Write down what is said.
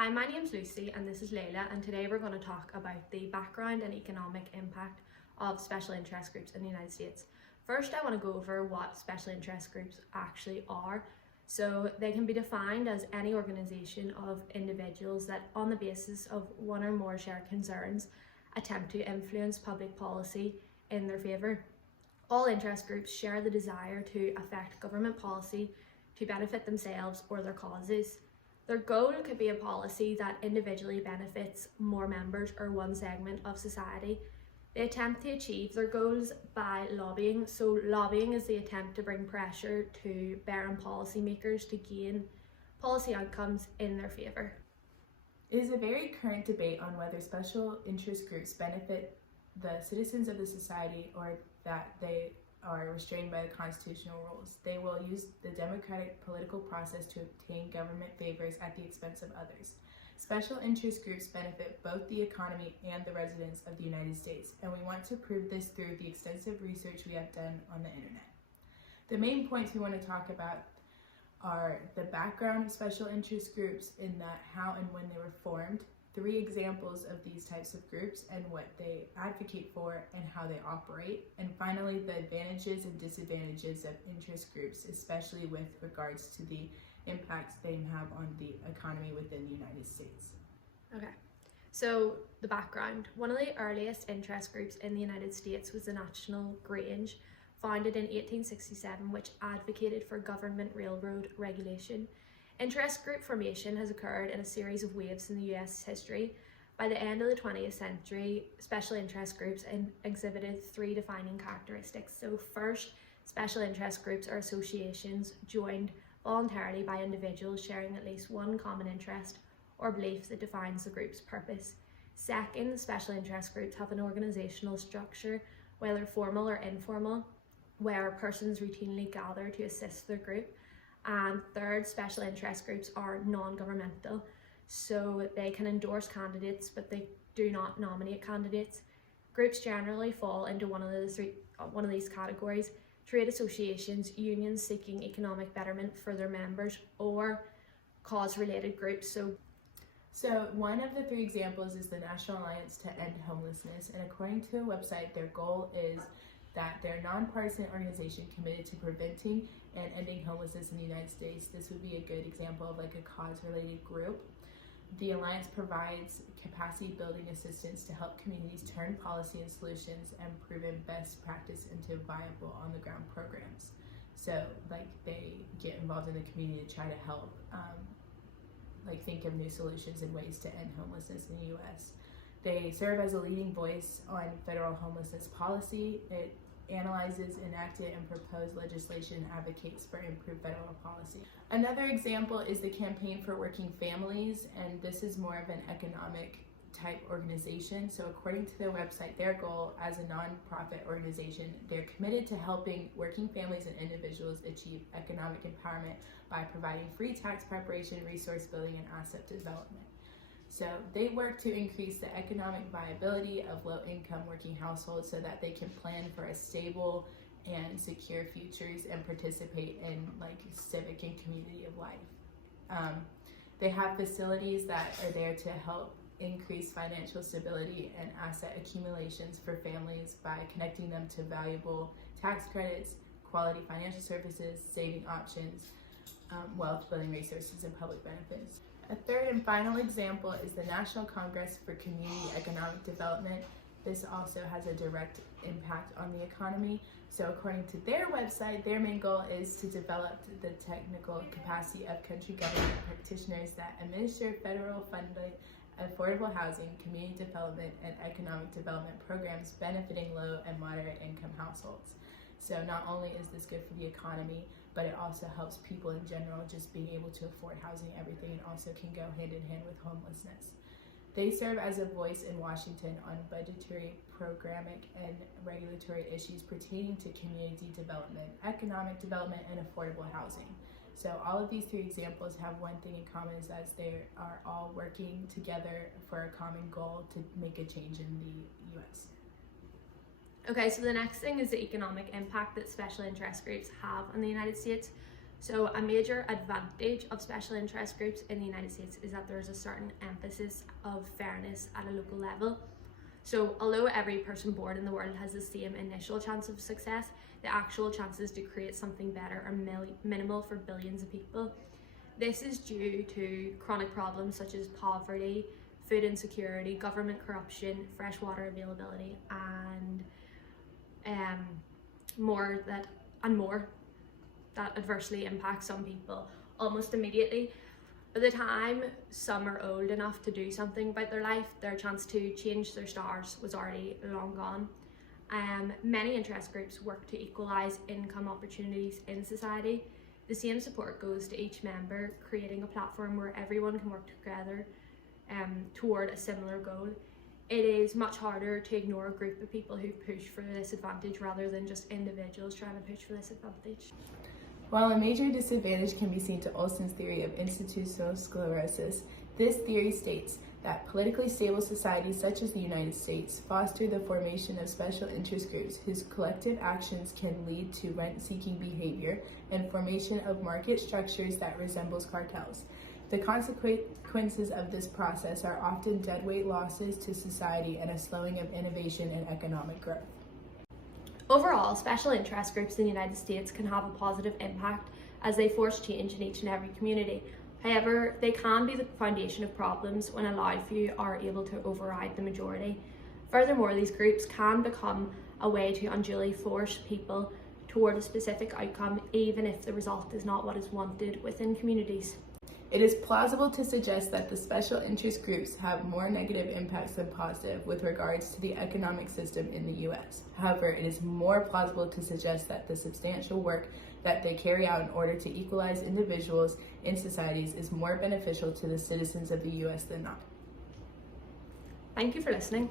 Hi, my name's Lucy and this is Layla, and today we're going to talk about the background and economic impact of special interest groups in the United States. First, I want to go over what special interest groups actually are. So they can be defined as any organisation of individuals that, on the basis of one or more shared concerns, attempt to influence public policy in their favour. All interest groups share the desire to affect government policy to benefit themselves or their causes. Their goal could be a policy that individually benefits more members or one segment of society. They attempt to achieve their goals by lobbying. So lobbying is the attempt to bring pressure to bear on policymakers to gain policy outcomes in their favour. It is a very current debate on whether special interest groups benefit the citizens of the society or that they are restrained by the constitutional rules. They will use the democratic political process to obtain government favors at the expense of others. Special interest groups benefit both the economy and the residents of the United States, and we want to prove this through the extensive research we have done on the internet. The main points we want to talk about are the background of special interest groups, in that how and when they were formed, 3 examples of these types of groups and what they advocate for and how they operate, and finally the advantages and disadvantages of interest groups, especially with regards to the impacts they have on the economy within the United States. Okay, so the background. One of the earliest interest groups in the United States was the National Grange, founded in 1867, which advocated for government railroad regulation. Interest group formation has occurred in a series of waves in the US history. By the end of the 20th century, special interest groups exhibited 3 defining characteristics. So first, special interest groups are associations joined voluntarily by individuals sharing at least one common interest or belief that defines the group's purpose. Second, special interest groups have an organizational structure, whether formal or informal, where persons routinely gather to assist their group. And third, special interest groups are non-governmental, so they can endorse candidates, but they do not nominate candidates. Groups generally fall into one of these categories: trade associations, unions seeking economic betterment for their members, or cause-related groups. So one of the 3 examples is the National Alliance to End Homelessness, and according to the website, their goal is that they're a nonpartisan organization committed to preventing and ending homelessness in the United States. This would be a good example of like a cause-related group. The Alliance provides capacity building assistance to help communities turn policy and solutions and proven best practice into viable on-the-ground programs. So like they get involved in the community to try to help think of new solutions and ways to end homelessness in the US. They serve as a leading voice on federal homelessness policy. It analyzes enacted and proposed legislation and advocates for improved federal policy. Another example is the Campaign for Working Families, and this is more of an economic type organization. So according to their website, their goal as a nonprofit organization, they're committed to helping working families and individuals achieve economic empowerment by providing free tax preparation, resource building, and asset development. So they work to increase the economic viability of low-income working households so that they can plan for a stable and secure futures and participate in civic and community of life. They have facilities that are there to help increase financial stability and asset accumulations for families by connecting them to valuable tax credits, quality financial services, saving options, wealth building resources, and public benefits. A third and final example is the National Congress for Community Economic Development. This also has a direct impact on the economy. So according to their website, their main goal is to develop the technical capacity of country government practitioners that administer federal funded affordable housing, community development, and economic development programs benefiting low and moderate income households. So not only is this good for the economy, but it also helps people in general just being able to afford housing and everything, and also can go hand in hand with homelessness. They serve as a voice in Washington on budgetary, programmatic, and regulatory issues pertaining to community development, economic development, and affordable housing. So all of these 3 examples have one thing in common, is that they are all working together for a common goal to make a change in the US. Okay, so the next thing is the economic impact that special interest groups have on the United States. So a major advantage of special interest groups in the United States is that there is a certain emphasis of fairness at a local level. So although every person born in the world has the same initial chance of success, the actual chances to create something better are minimal for billions of people. This is due to chronic problems such as poverty, food insecurity, government corruption, fresh water availability, and more that adversely impact some people almost immediately. By the time some are old enough to do something about their life, their chance to change their stars was already long gone. Many interest groups work to equalise income opportunities in society. The same support goes to each member, creating a platform where everyone can work together toward a similar goal. It is much harder to ignore a group of people who push for this advantage rather than just individuals trying to push for this advantage. While a major disadvantage can be seen to Olson's theory of institutional sclerosis, this theory states that politically stable societies such as the United States foster the formation of special interest groups whose collective actions can lead to rent-seeking behavior and formation of market structures that resembles cartels. The consequences of this process are often deadweight losses to society and a slowing of innovation and economic growth. Overall, special interest groups in the United States can have a positive impact as they force change in each and every community. However, they can be the foundation of problems when a loud few are able to override the majority. Furthermore, these groups can become a way to unduly force people toward a specific outcome, even if the result is not what is wanted within communities. It is plausible to suggest that the special interest groups have more negative impacts than positive with regards to the economic system in the U.S. However, it is more plausible to suggest that the substantial work that they carry out in order to equalize individuals in societies is more beneficial to the citizens of the U.S. than not. Thank you for listening.